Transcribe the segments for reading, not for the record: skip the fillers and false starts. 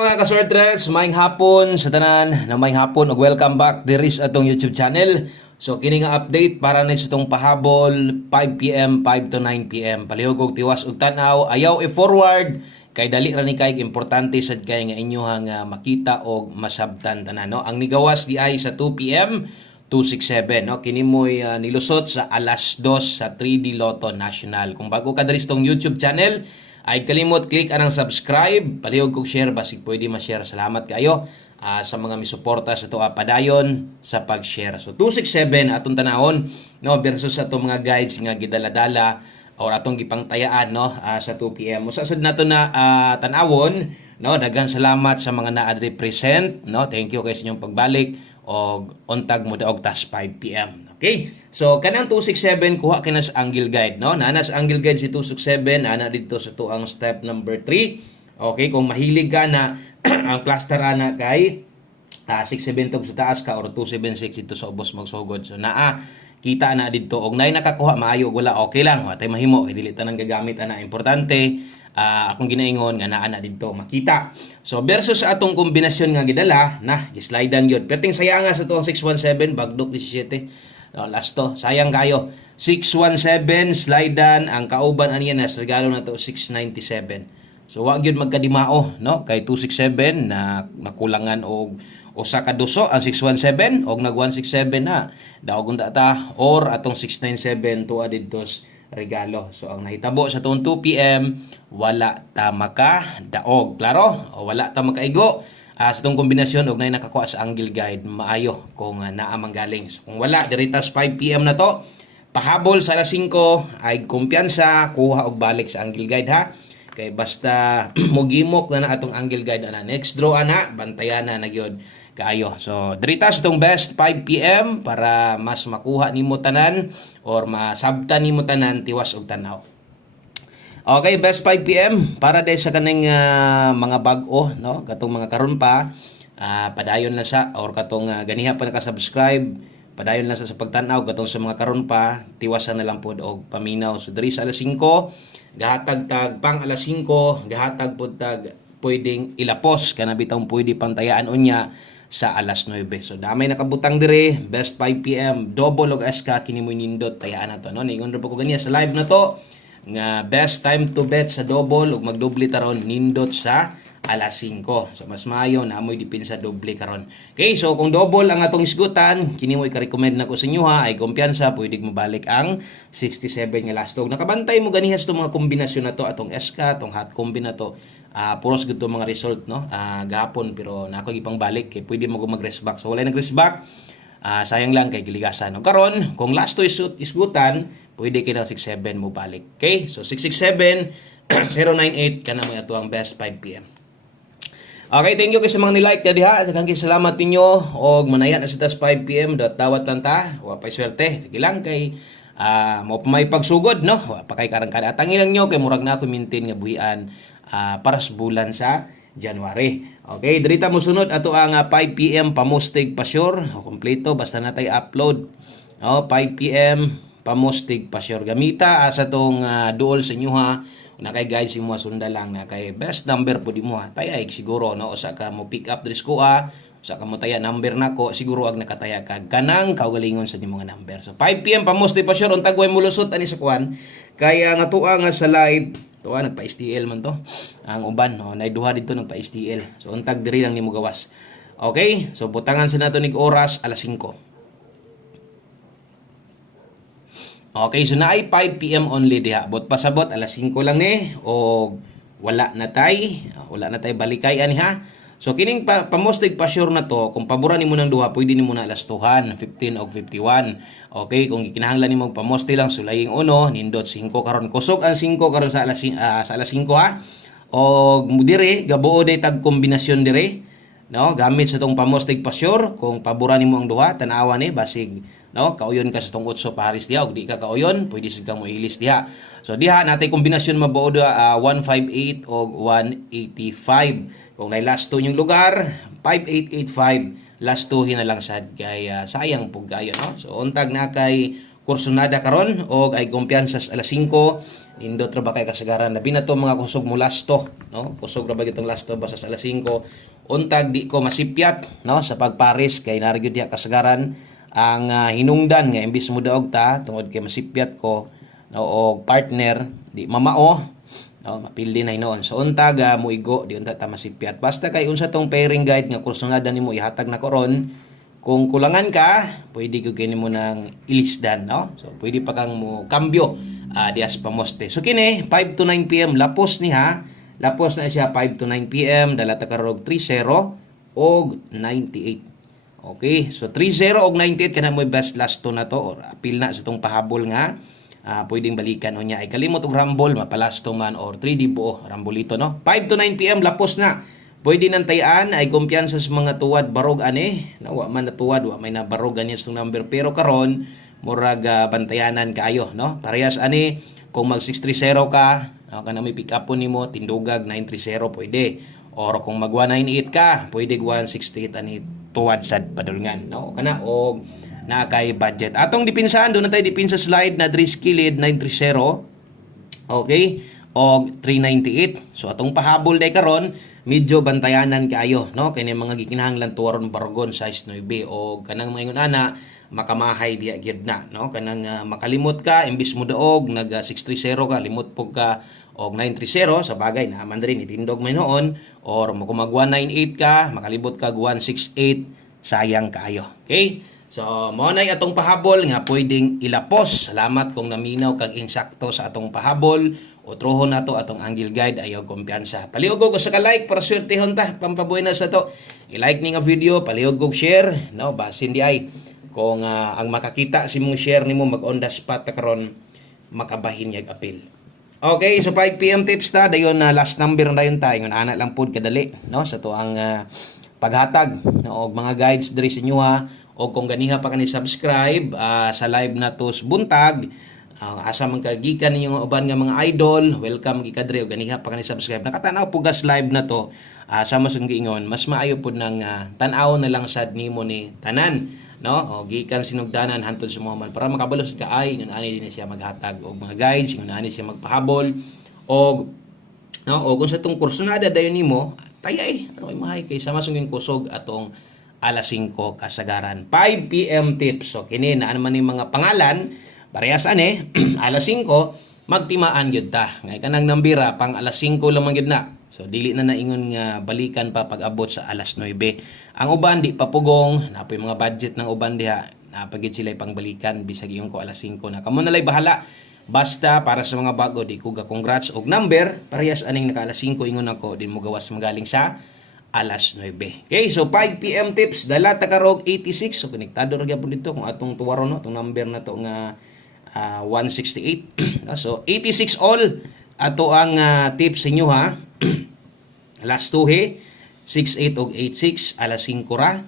Mga kaswertres, maayong hapon sa tanan na maayong hapon ug welcome back diri sa atong YouTube channel. So kini nga update para ni sa itong pahabol 5 PM 5 to 9 PM. Palihog og tiwas ug tan-aw, ayaw i-forward kay dali ra ni kay importante sad kay nga inyohang makita og masabtan tanan no. Ang nigawas di ay sa 2 PM 267 no. Kini mo'y nilusot sa alas 2 sa 3D Lotto National. Kung bago ka diri sa itong YouTube channel, ay kalimot click anang subscribe, palihog kog share basig pwede ma-share. Salamat kayo sa mga misuporta sa tuwa padayon sa pag-share. So 267 atong tanahon no versus sa atong mga guides nga gidala-dala or atong gipangtayaan no sa 2 PM. Usa sad nato na tan-awon no. Daghang salamat sa mga naa-adre present no. Thank you kay sa inyong pagbalik og untag mo daog tas 5 PM. Okay? So kanang 267 kuha kina sa angle guide no. Naa sa angle guide si 267, ana dito sa tuang step number 3. Okay, kung mahilig ka na ang plaster ana kay 672 sa taas ka or 276 dito sa ubos magsugod. So naa kita na dito og nay nakakuha maayo wala okay lang. Watay mahimo kay dili tanan gagamit ana importante. Akong ginaingon nga naa na dito makita. So versus sa atong kombinasyon nga gidala na gi-slidean gyud. Perting saya nga sa tuang 617 bagdok 17. No, last to. Sayang kayo. 617 slidean ang kauban aniya na regalo na to 697. So wa gyud magkadimao no kay 267 na nakulangan og usa ka duso ang 617 og nag 167 na. Daog unta ta or atong 697 tuwa didto regalo. So ang nahitabo sa tuong 2 PM wala ta maka daog. Klaro? O wala ta makaigo. Sa itong kombinasyon og nay nakakuha sa angle guide maayo kung naa manggaling. So kung wala diritas 5 PM na to, pahabol sa alas 5 ay kumpiyansa kuha og balik sa angle guide ha. Kay basta mogimok na atong angle guide ana next draw ana bantayan na gyud kaayo. So diritas itong best 5 PM para mas makuha nimo tanan or masabtan nimo tanan tiwas og tanaw. Okay, best 5 PM para dahil sa kaning mga bag-o no, katong mga karon pa padayon na sa or katong ganiha pa naka-subscribe, padayon na sa pagtan-aw katong sa mga karon pa tiwasan na lang pod og paminaw. So diri sa alas 5 gahatag tag pang alas 5 gahatag pod tag pwedeng ilapos kana bitong pwede pantayaan unya sa alas 9. So damay nakabutang dire best 5 PM double og SK kini mo nindot tayaan na to no. Ningon ra po ko ganiya sa live na to nga best time to bet sa double ug magdoble taron nindot sa alas 5. So mas maayo na amoy dipinsa doble karon. Okay, so kung double ang atong isgutan, kini mo i-recommend nako sa inyo ha, ay kumpiyansa pwede mo balik ang 67 nga lastog. Nakabantay mo ganiha sa mga kombinasyon na to atong SK, atong hot combi na to. Puros gud mga result no. Gahapon pero nako gipang balik kay pwede mo mag-rest back. So wala nag-rest back. Sayang lang kay giligasan. No? Karon, kung last to isgutan, pwede kina 67 mo balik. Okay? So 667 098 kana mo ato ang best 5 PM. Okay, thank you kay sa mga ni-like na diha. Daghang salamat ninyo og manayat na sa 5 PM dawat lang ta. Wa pay swerte. Sige lang kay mo pa may pagsugod no. Wa pa kay karang kada tangi lang nyo kay murag na ako maintain nga buhian para sa bulan sa January. Okay, dirita mo sunod ato ang 5 PM pamustig pa sure. Kompleto basta natay upload. 5 PM pamustig pa sure. Gamita sa tong duol sa inyo ha. Na kay guys mo sunda lang na kay best number po di mo ha. Taya siguro no usa ka mo pick up dris ko usa ka mo taya number nako siguro ag nakataya ka kanang kaugalingon sa nimo nga number. So 5 PM pamustig pa sure untag way mulusot ani sa kwan. Kaya nga tuwa nga sa live tuwa nagpa-STL man to. Ang uban no nay duha dito nagpa-STL. So untag diri lang nimo gawas. Okay? So butangan sa nato nig oras alas 5. Okay, so naay 5 PM only diha. Bot pasabot alas 5 lang ni o wala na tay balikay ani ha. So kining pamustig pa sure na to, kung paboran nimo ng duha, pwede nimo na alas 2, 15 og 51. Okay, kung gikinahanglan nimo pamustig lang sulaying uno, nindot 5 karon kusog ang 5 karon sa alas 5 ha. Og dire gabuo day tag kombinasyon dire. No, gamit sa tong pamustig pa sure, kung paboran nimo ang duha, tan-awa ni basig no kauyon ka sa tong 8 paris diha og di ka kauyon pwede sig ka mo ilis diha. So diha natay kombinasyon mabuo 158 og 185. Kung nay last 2 yung lugar 5885 last 2 na lang sad kay sayang pug kayo no. So untag na kay kursunada karon og ay kumpiyansa sa alas 5 indot ra ba kay kasagaran labi na to mga kusog mo lasto no kusog ra ba gitong lasto basta sa alas 5 untag di ko masipyat no sa pagpares kay narigud diha kasagaran ang hinungdan nga imbis mo daog ta tungod kay masipyat ko no og partner di mamao no mapildi na hinoon so untag muigo di unta ta masipyat basta kay unsa tong pairing guide nga kursunada nimo ihatag na karon kung kulangan ka, pwede ko kini mo ng ilisdan, no? So, pwede pa kang mo kambyo dias pamoste. So, kini, 5 to 9 p.m. Lapos ni ha. Lapos na siya 5 to 9 p.m. Dala ta karog 30 og 98. Okay? So, 30 og 98 kana mo best last to na to or apil na sa tong pahabol nga pwedeng balikan o niya. Ay kalimot og rumble, mapalasto man or 3D buo, rumbolito, no? 5 to 9 p.m. Lapos na. Pwede nang tayaan ay kumpiyansa sa mga tuwad barog ani na wa man natuwad wa may nabarog ganyan sa number pero karon murag bantayanan kaayo no parehas ani kung mag 630 ka kana may pick up po nimo tindugag 930 pwede or kung mag 198 ka pwede 168 ani tuwad sad padulngan no kana og na kay budget atong dipinsahan do na tay dipinsa slide na dris kilid 930 okay og 398 so atong pahabol day karon medyo bantayanan kaayo no kay mga gikinahanglan tuwaron bargon size 9 o kanang mayngon ana makamahay biya gyud na no kanang makalimot ka imbis mo daog nag 630 ka limot pug ka og 930 sa bagay na man rin itindog may noon or kung mag 198 ka makalibot ka 168 sayang kaayo okay so mao nay atong pahabol nga pwedeng ilapos salamat kung naminaw kag insakto sa atong pahabol utrohon nato atong angle guide ayaw kumpiyansa. Palihog ko sa ka-like para swertehon ta pampabuhay na sa to. I-like ni nga video, palihog ko share, no, basin di ay kung ang makakita si mong share nimo mag on the spot ta karon makabahin yag apil. Okay, so 5 PM tips ta dayon na last number na dayon ta ingon ana lang pud kadali, no, sa to ang paghatag no og mga guides diri sa inyo ha o kung ganiha pa kani subscribe sa live na to buntag asa man kagikan ninyo uban nga mga idol welcome gikadre og ganiha pa kani subscribe nakatanaw po gas live na to sa masong giingon mas maayo pud nang tan-aw na lang sad nimo ni tanan no o gikan sinugdanan hantod sa man para makabalos ka ay ngan ani din siya maghatag og mga guides ngan ani siya magpahabol og no og kung sa tong kursunada dayon nimo tayay ano mahay kay sa masong kusog atong alas 5 kasagaran 5 PM tips so kini na man ni mga pangalan parehas ani alas 5 magtimaan gyud ta ngay kanang nambira pang alas 5 lamang gyud na so dili na naingon nga balikan pa pag abot sa alas 9 ang uban di papugong napoy mga budget ng uban diha napagid sila pangbalikan bisag yung ko alas 5 na kamo nalay bahala basta para sa mga bago di ko ga congrats og number parehas aning naka alas 5 ingon ako din mo gawas magaling sa alas 9. Okay, so 5 PM tips dala ta karog 86 so konektado ra gyapon dito kung atong tuwaron no tong number na to nga 168 so 86 all ato ang tips inyo ha last 2 he 68 og 86 alas 5 ra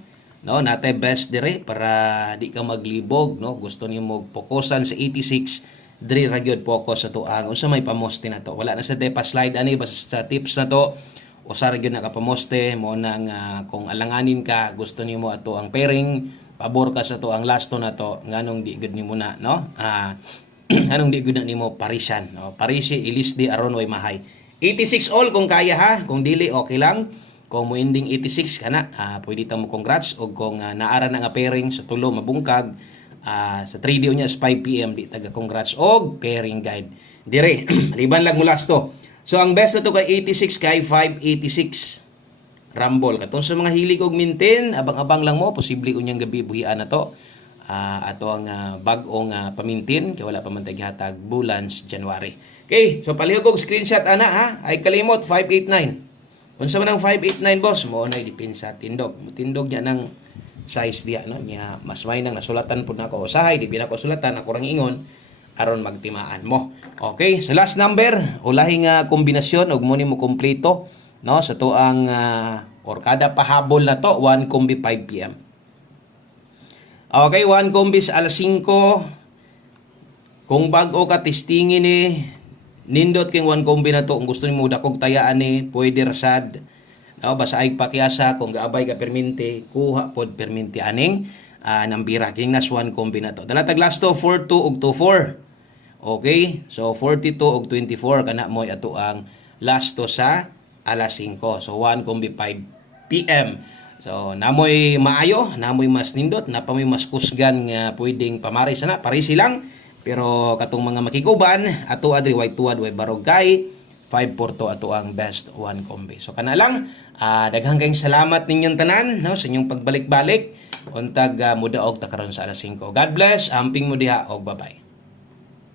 no natay best dire para di ka maglibog no gusto niyo mo fokusan sa 86 dire ra gyud focus sa tuang unsa may pamoste na to wala na sa depa slide ani basta sa tips na to usar gyud nakapamoste mo nang kung alanganin ka gusto nimo ato ang pairing pabor ka sa to ang lasto na to nganong di gud nimo na no anong di gud na nimo parisan no parisi ilisdi aron way mahay 86 all kung kaya ha kung dili okay lang kung mo ending 86 kana pwede ta mo congrats og kung naara na nga pairing sa tulo mabungkag sa 3D niya sa 5 PM di taga congrats og pairing guide dire liban lang mo lasto so ang best na to kay 86 kay 586 Rumble katong sa mga hilig og mintin abang-abang lang mo posible unyang gabi buhian na to ato ang bag-ong pamintin kay wala pa man hatag bulan sa January okay so palihog og screenshot ana ha ay kalimot 589 unsa man ang 589 boss mo na dipin sa tindog niya ng size diha no niya mas may nang nasulatan pud nako usahay di pinako sulatan ako rang ingon aron magtimaan mo okay so last number ulahing kombinasyon og mo ni mo kompleto no sa to ang or kada pahabol na to 1 kombi 5 PM okay 1 kombi sa alas 5 kung bag-o ka testingin nindot king 1 kombi na to kung gusto nimo dakog tayaan pwede rasad no basta ay pakiasa kung gaabay ka permente kuha pod permente aning nambira king nas 1 kombi na to. Dalatag last to 42 ug 24. Okay? So 42 ug 24 kana mo ato ang last to sa alas 5. So 1 kombi 5 PM. So namoy maayo, namoy mas nindot, napamoy mas kusgan nga pwedeng pamari sana, parisi lang. Pero katong mga makikuban, ato adri way tuwad way barog kay 542 ato ang best 1 kombi. So kana lang, daghang kayong salamat ninyong tanan no sa inyong pagbalik-balik untag mudaog ta karon sa alas 5. God bless, amping mo diha og bye-bye.